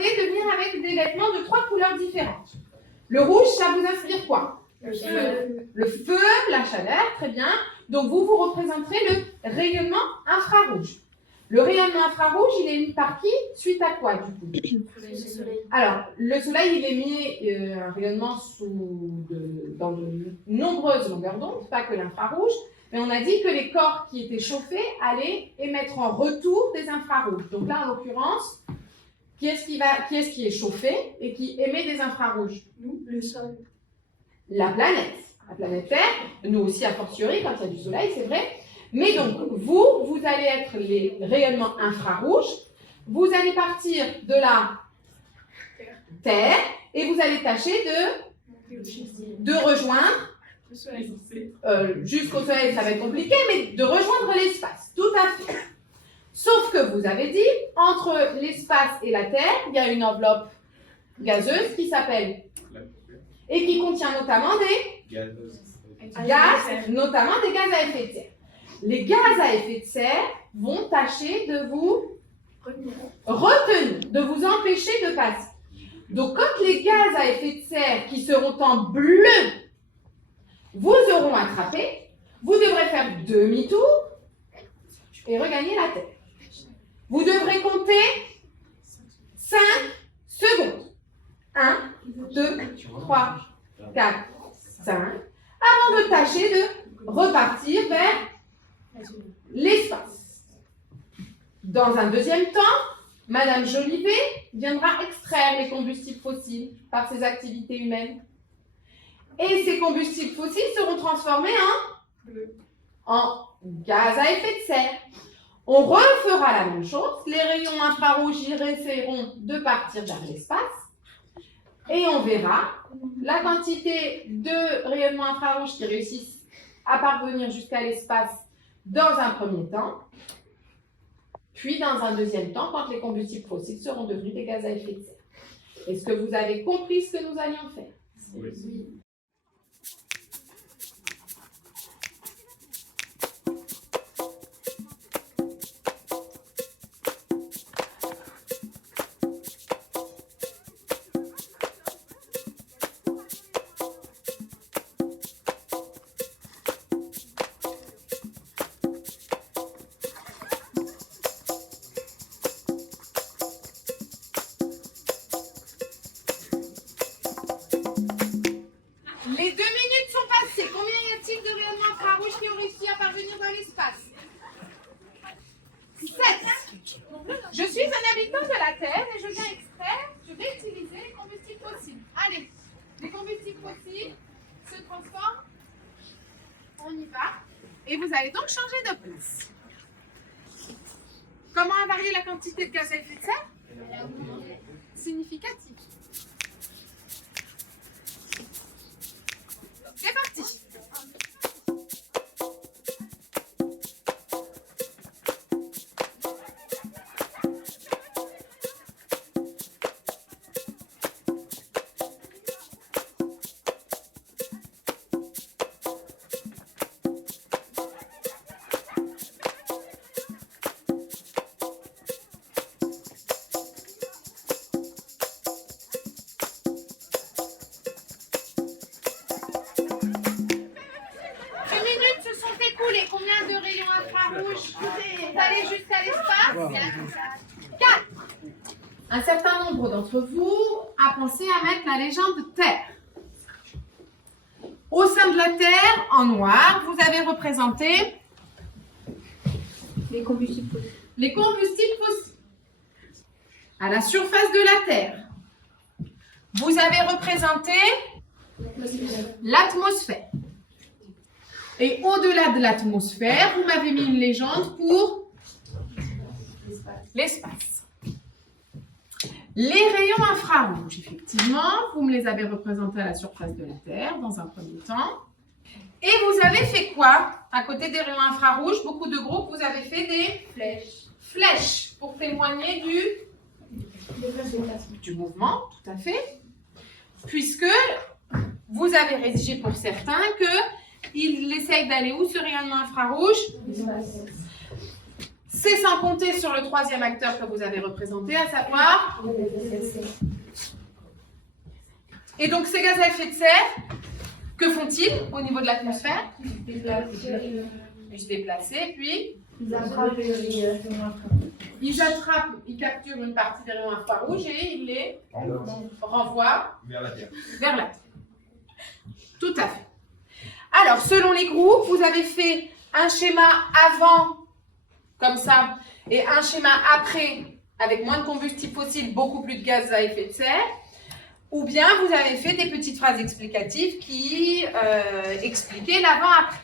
demandé de venir avec des vêtements de 3 couleurs différentes. Le rouge, ça vous inspire quoi? Le feu, la chaleur, très bien. Donc vous représenterez le rayonnement infrarouge. Le rayonnement infrarouge, il est mis par qui? Suite à quoi, du coup? Le soleil. Alors, le soleil, il émet un rayonnement dans de nombreuses longueurs d'onde, pas que l'infrarouge, mais on a dit que les corps qui étaient chauffés allaient émettre en retour des infrarouges. Donc là, en l'occurrence, qui est-ce qui est chauffé et qui émet des infrarouges? Nous, le sol. La planète Terre, nous aussi a fortiori quand il y a du soleil, c'est vrai. Mais donc, vous allez être les rayonnements infrarouges, vous allez partir de la Terre et vous allez tâcher de rejoindre, jusqu'au soleil ça va être compliqué, mais de rejoindre l'espace, tout à fait. Sauf que vous avez dit, entre l'espace et la Terre, il y a une enveloppe gazeuse qui s'appelle, et qui contient notamment des gaz, notamment des gaz à effet de serre. Les gaz à effet de serre vont tâcher de vous retenir, de vous empêcher de passer. Donc, quand les gaz à effet de serre qui seront en bleu vous auront attrapé, vous devrez faire demi-tour et regagner la Terre. Vous devrez compter 5 secondes. 1, 2, 3, 4, 5, avant de tâcher de repartir vers l'espace. Dans un deuxième temps, Madame Jolivet viendra extraire les combustibles fossiles par ses activités humaines. Et ces combustibles fossiles seront transformés en gaz à effet de serre. On refera la même chose. Les rayons infrarouges essaieront de partir vers l'espace. Et on verra la quantité de rayonnements infrarouges qui réussissent à parvenir jusqu'à l'espace dans un premier temps, puis dans un deuxième temps, quand les combustibles fossiles seront devenus des gaz à effet de serre. Est-ce que vous avez compris ce que nous allions faire? Oui. Les 2 minutes sont passées. Combien y a-t-il de rayonnements infrarouges qui ont réussi à parvenir dans l'espace? 7. Je suis un habitant de la Terre et je viens extraire, je vais utiliser les combustibles fossiles. Allez, les combustibles fossiles se transforment. On y va. Et vous allez donc changer de place. Comment a varié la quantité de gaz à effet de serre? Significatif. C'est parti. Combien de rayons infrarouges vous allez jusqu'à l'espace? 4. Un certain nombre d'entre vous a pensé à mettre la légende Terre. Au sein de la Terre, en noir, vous avez représenté Les combustibles fossiles. les combustibles fossiles. À la surface de la Terre, vous avez représenté l'atmosphère. Et au-delà de l'atmosphère, vous m'avez mis une légende pour l'espace. Les rayons infrarouges, effectivement, vous me les avez représentés à la surface de la Terre dans un premier temps. Et vous avez fait quoi? À côté des rayons infrarouges, beaucoup de groupes, vous avez fait des flèches pour témoigner du mouvement, tout à fait. Puisque vous avez rédigé pour certains que il essaye d'aller où ce rayonnement infrarouge? C'est sans compter sur le troisième acteur que vous avez représenté, à savoir... Et donc, ces gaz à effet de serre, que font-ils au niveau de l'atmosphère? Ils se déplacent, puis ils attrapent, ils capturent une partie des rayons infrarouges et ils les renvoient vers la Terre. vers la Terre. Tout à fait. Alors, selon les groupes, vous avez fait un schéma avant, comme ça, et un schéma après, avec moins de combustible fossile, beaucoup plus de gaz à effet de serre. Ou bien vous avez fait des petites phrases explicatives qui expliquaient l'avant-après.